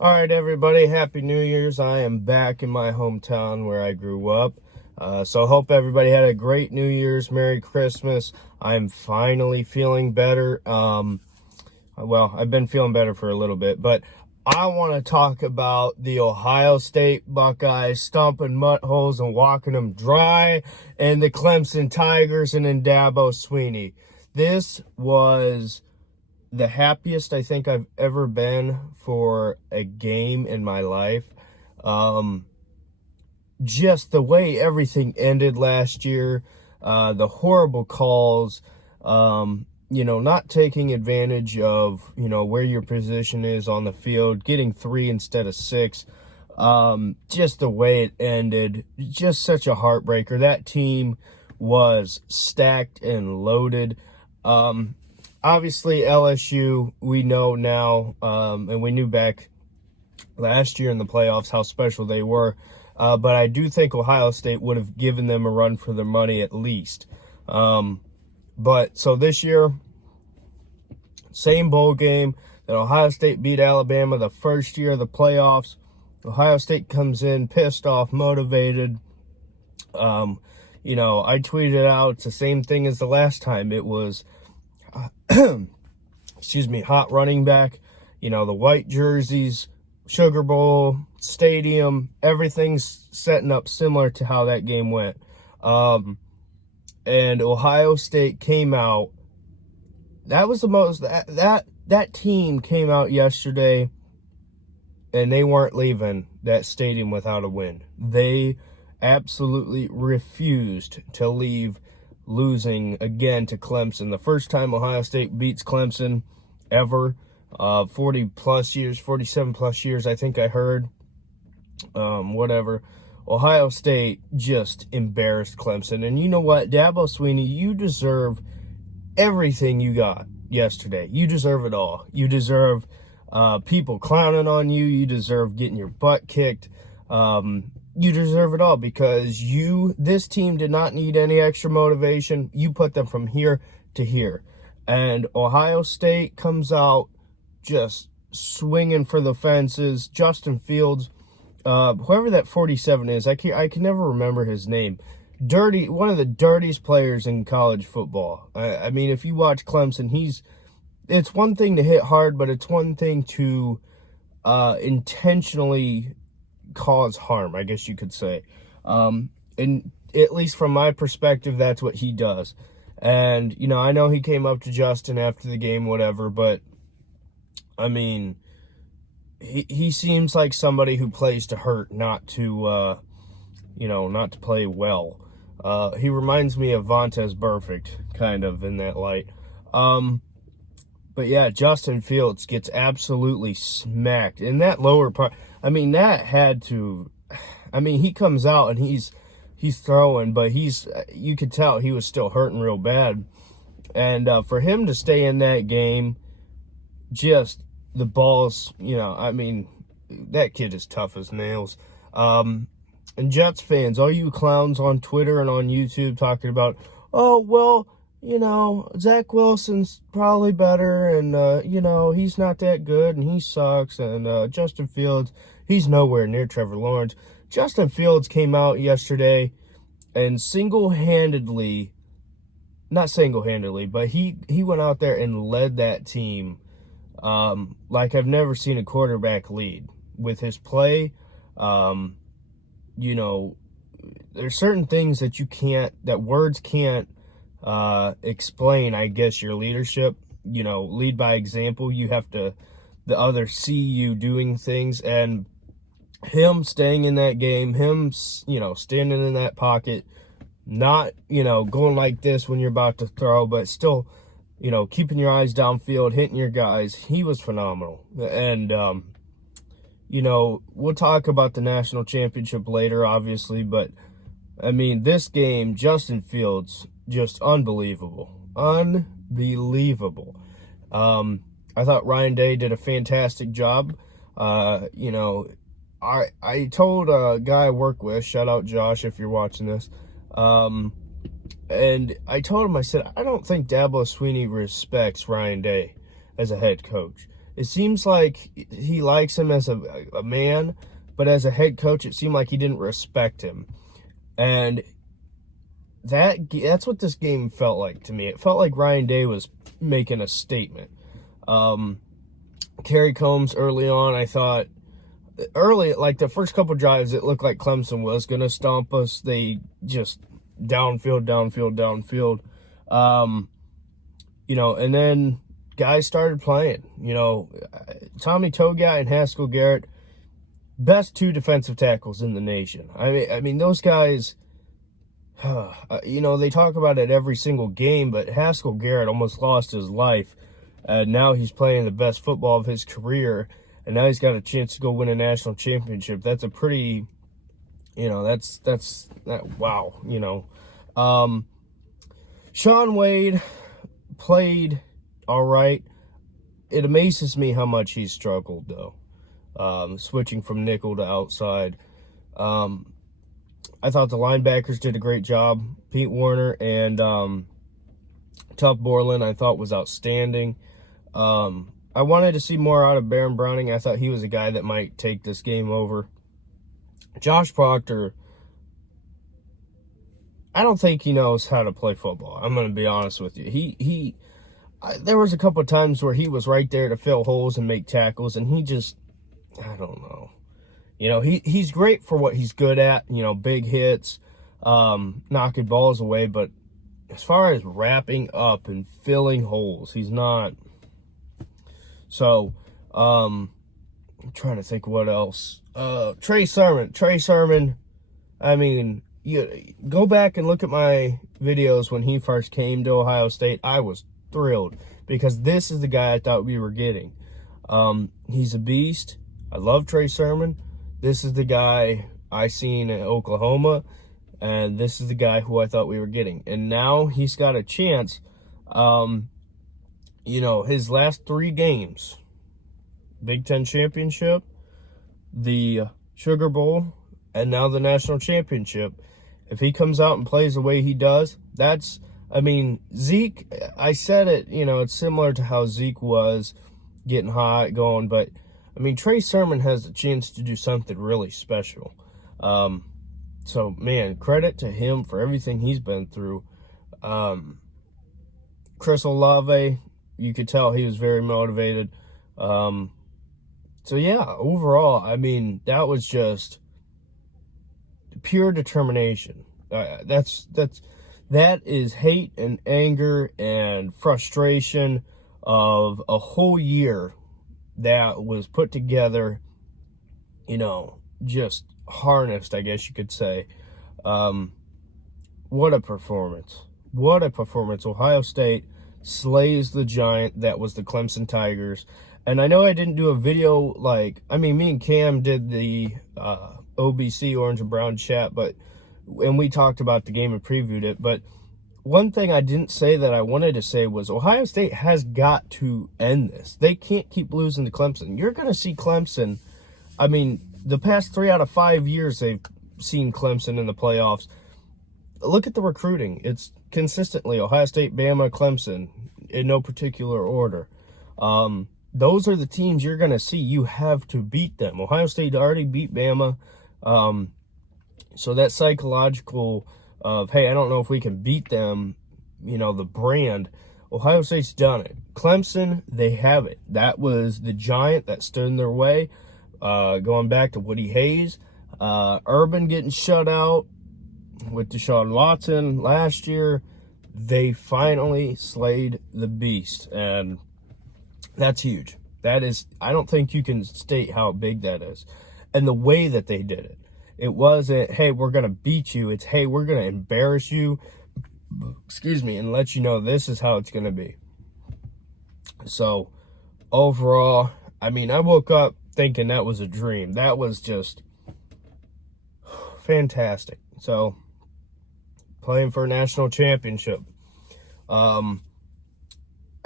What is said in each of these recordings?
All right, everybody, Happy New Year's. I am back in my hometown where I grew up. So hope everybody had a great New Year's, Merry Christmas. I'm finally feeling better. I've been feeling better for a little bit, but I want to talk about the Ohio State Buckeyes stomping mud holes and walking them dry, and the Clemson Tigers and Dabo Swinney. This was the happiest I think I've ever been for a game in my life. Just the way everything ended last year, the horrible calls, not taking advantage of, where your position is on the field, getting 3 instead of 6, just the way it ended, just such a heartbreaker. That team was stacked and loaded. Obviously, LSU, we know now, and we knew back last year in the playoffs how special they were. But I do think Ohio State would have given them a run for their money at least. But so this year, same bowl game that Ohio State beat Alabama the first year of the playoffs. Ohio State comes in pissed off, motivated. I tweeted out, it's the same thing as the last time. It was hot running back, the white jerseys, Sugar Bowl, stadium, everything's setting up similar to how that game went. And Ohio State came out. That was the most, that team came out yesterday, and they weren't leaving that stadium without a win. They absolutely refused to leave losing again to Clemson. The first time Ohio State beats Clemson ever, 47 plus years, I think I heard. Ohio State just embarrassed Clemson. And you know what, Dabo Swinney, you deserve everything you got yesterday. You deserve it all. You deserve people clowning on you. You deserve getting your butt kicked. You deserve it all because this team did not need any extra motivation. You put them from here to here. And Ohio State comes out just swinging for the fences. Justin Fields, whoever that 47 is, I can never remember his name. One of the dirtiest players in college football. I mean, if you watch Clemson, it's one thing to hit hard, but it's one thing to intentionally cause harm, I guess you could say. And at least from my perspective, that's what he does. And, I know he came up to Justin after the game, whatever, but, I mean, he seems like somebody who plays to hurt, not to play well. He reminds me of Vontaze Burfict, kind of, in that light. But yeah, Justin Fields gets absolutely smacked. In that lower part, I mean, he comes out and he's throwing, but you could tell he was still hurting real bad. And for him to stay in that game, just the balls, that kid is tough as nails. And Jets fans, all you clowns on Twitter and on YouTube talking about, oh, well, Zach Wilson's probably better, and, he's not that good, and he sucks, and Justin Fields, he's nowhere near Trevor Lawrence. Justin Fields came out yesterday and but he went out there and led that team like I've never seen a quarterback lead. With his play, there's certain things that words can't explain, I guess, your leadership. Lead by example. You have to, the others see you doing things, and him staying in that game, him, standing in that pocket, not, going like this when you're about to throw, but still, keeping your eyes downfield, hitting your guys. He was phenomenal. And, we'll talk about the national championship later, obviously, but I mean, this game, Justin Fields, just unbelievable. Unbelievable. I thought Ryan Day did a fantastic job. I told a guy I work with, shout out Josh if you're watching this, and I told him, I said, I don't think Dabo Swinney respects Ryan Day as a head coach. It seems like he likes him as a man, but as a head coach, it seemed like he didn't respect him. And that's what this game felt like to me. It felt like Ryan Day was making a statement. Kerry Combs early on, I thought, like the first couple drives, it looked like Clemson was going to stomp us. They just downfield. And then guys started playing. Tommy Togiai and Haskell Garrett, best 2 defensive tackles in the nation. I mean those guys, they talk about it every single game, but Haskell Garrett almost lost his life. Now he's playing the best football of his career, and now he's got a chance to go win a national championship. That's a pretty, wow. Sean Wade played all right. It amazes me how much he's struggled, though, switching from nickel to outside. I thought the linebackers did a great job. Pete Warner and Tuff Borland, I thought, was outstanding. I wanted to see more out of Baron Browning. I thought he was a guy that might take this game over. Josh Proctor, I don't think he knows how to play football. I'm going to be honest with you. There was a couple of times where he was right there to fill holes and make tackles, and he just, I don't know. He's great for what he's good at, big hits, knocking balls away, but as far as wrapping up and filling holes, he's not. So, I'm trying to think what else. Trey Sermon, I mean, you go back and look at my videos when he first came to Ohio State. I was thrilled because this is the guy I thought we were getting. He's a beast. I love Trey Sermon. This is the guy I seen in Oklahoma, and this is the guy who I thought we were getting. And now he's got a chance. His last 3 games, Big Ten Championship, the Sugar Bowl, and now the National Championship. If he comes out and plays the way he does, Zeke, I said it, it's similar to how Zeke was getting hot, going, but, Trey Sermon has a chance to do something really special. So, man, credit to him for everything he's been through. Chris Olave, you could tell he was very motivated. So, yeah, overall, that was just pure determination. That is hate and anger and frustration of a whole year that was put together, just harnessed, I guess you could say. What a performance. Ohio State slays the giant that was the Clemson Tigers. And I know I didn't do a video me and Cam did the OBC, Orange and Brown chat, and we talked about the game and previewed it. But one thing I didn't say that I wanted to say was Ohio State has got to end this. They can't keep losing to Clemson. You're going to see Clemson. The past 3 out of 5 years they've seen Clemson in the playoffs. Look at the recruiting. It's consistently Ohio State, Bama, Clemson, in no particular order. Those are the teams you're going to see. You have to beat them. Ohio State already beat Bama. So that psychological of, hey, I don't know if we can beat them, the brand, Ohio State's done it. Clemson, they have it. That was the giant that stood in their way. Going back to Woody Hayes, Urban getting shut out with Deshaun Watson last year. They finally slayed the beast, and that's huge. That is, I don't think you can state how big that is. And the way that they did it. It wasn't, hey, we're going to beat you. It's, hey, we're going to embarrass you, and let you know this is how it's going to be. So, overall, I woke up thinking that was a dream. That was just fantastic. So, playing for a national championship. I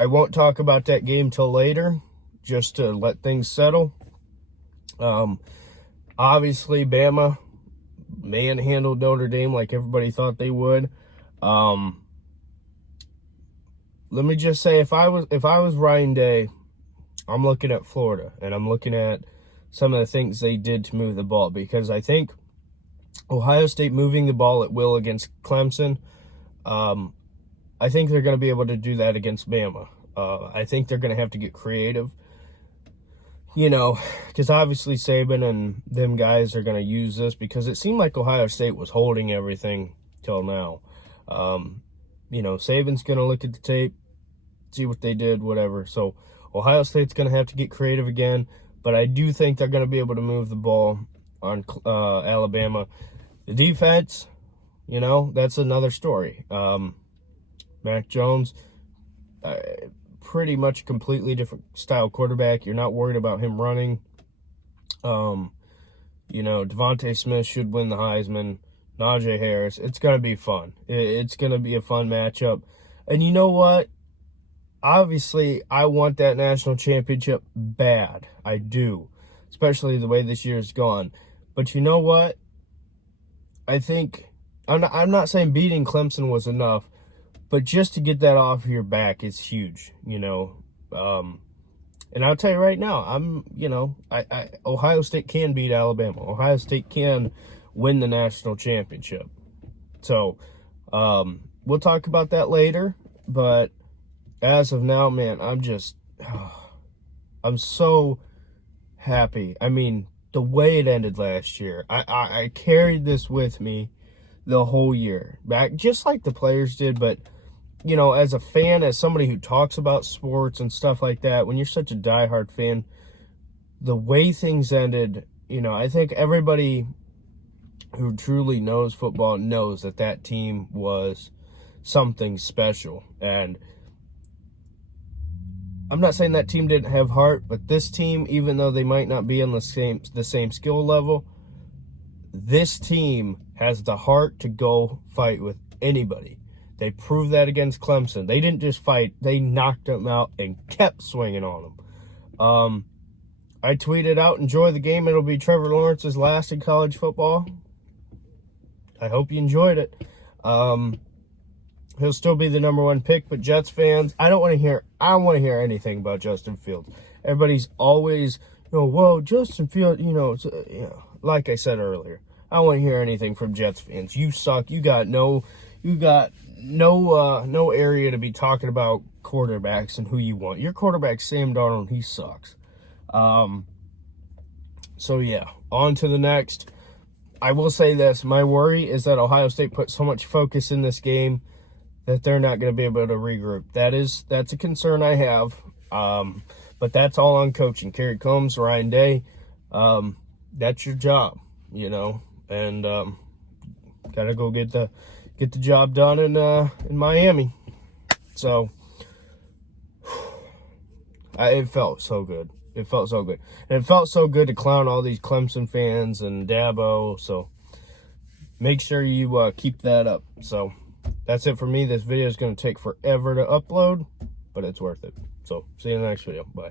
won't talk about that game till later, just to let things settle. Obviously, Bama manhandled Notre Dame like everybody thought they would. Let me just say, if I was Ryan Day, I'm looking at Florida, and I'm looking at some of the things they did to move the ball, because I think Ohio State moving the ball at will against Clemson, I think they're going to be able to do that against Bama. I think they're going to have to get creative, because obviously Saban and them guys are going to use this, because it seemed like Ohio State was holding everything till now. Saban's going to look at the tape, see what they did, whatever. So Ohio State's going to have to get creative again, but I do think they're going to be able to move the ball on Alabama. The defense, that's another story. Mac Jones, pretty much completely different style quarterback. You're not worried about him running. Devontae Smith should win the Heisman. Najee Harris. It's going to be fun. It's going to be a fun matchup. And you know what? Obviously, I want that national championship bad. I do. Especially the way this year's gone. But you know what? I think, I'm not saying beating Clemson was enough, but just to get that off your back is huge, And I'll tell you right now, Ohio State can beat Alabama. Ohio State can win the national championship. So, we'll talk about that later, but as of now, man, I'm so happy. I mean, the way it ended last year, I carried this with me the whole year, back just like the players did, but as a fan, as somebody who talks about sports and stuff like that, when you're such a diehard fan, the way things ended, I think everybody who truly knows football knows that team was something special. And I'm not saying that team didn't have heart, but this team, even though they might not be on the same skill level, this team has the heart to go fight with anybody. They proved that against Clemson. They didn't just fight. They knocked them out and kept swinging on them. I tweeted out, enjoy the game. It'll be Trevor Lawrence's last in college football. I hope you enjoyed it. He'll still be the number one pick, but Jets fans, I don't want to hear anything about Justin Fields. Everybody's always, well, Justin Fields, like I said earlier, I don't want to hear anything from Jets fans. You suck. You got no area to be talking about quarterbacks and who you want. Your quarterback, Sam Darnold, he sucks. So yeah, on to the next. I will say this, my worry is that Ohio State put so much focus in this game that they're not going to be able to regroup. That's a concern I have. But that's all on coaching. Kerry Combs, Ryan Day, that's your job, and gotta go get the job done in Miami. So it felt so good. It felt so good. And it felt so good to clown all these Clemson fans and Dabo. So make sure you keep that up. So that's it for me. This video is going to take forever to upload, but it's worth it. So see you in the next video. Bye.